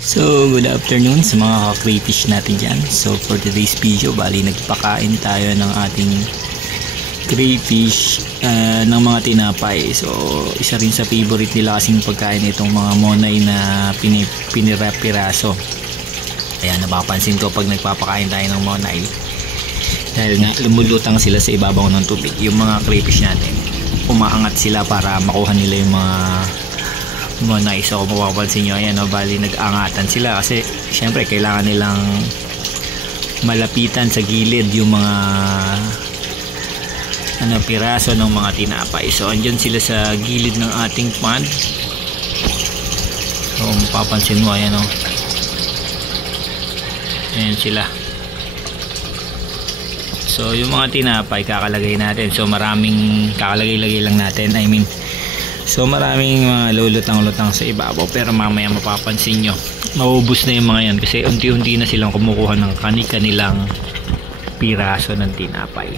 So, good afternoon sa mga ka-crayfish natin dyan. So, for today's video, bali nagpakain tayo ng ating crayfish ng mga tinapay. So, isa rin sa favorite nila kasing pagkain itong mga monay na pinirapiraso. Ayan, napapansin ko pag nagpapakain tayo ng monay. Dahil nga, lumulutang sila sa ibabaw ng tubig. Yung mga crayfish natin, umaangat sila para makuha nila yung mga monay. So kung mapapansin nyo, ayan, bali nag-angatan sila kasi syempre kailangan nilang malapitan sa gilid yung mga piraso ng mga tinapay. So andyan sila sa gilid ng ating pond. So kung mapapansin mo, ayan, ayan sila. So yung mga tinapay kakalagay natin, so maraming kakalagay-lagay lang natin, so maraming mga lulutang-lutang sa ibabaw, pero mamaya mapapansin nyo maubos na yung mga yan kasi unti-unti na silang kumukuha ng kanilang piraso ng tinapay.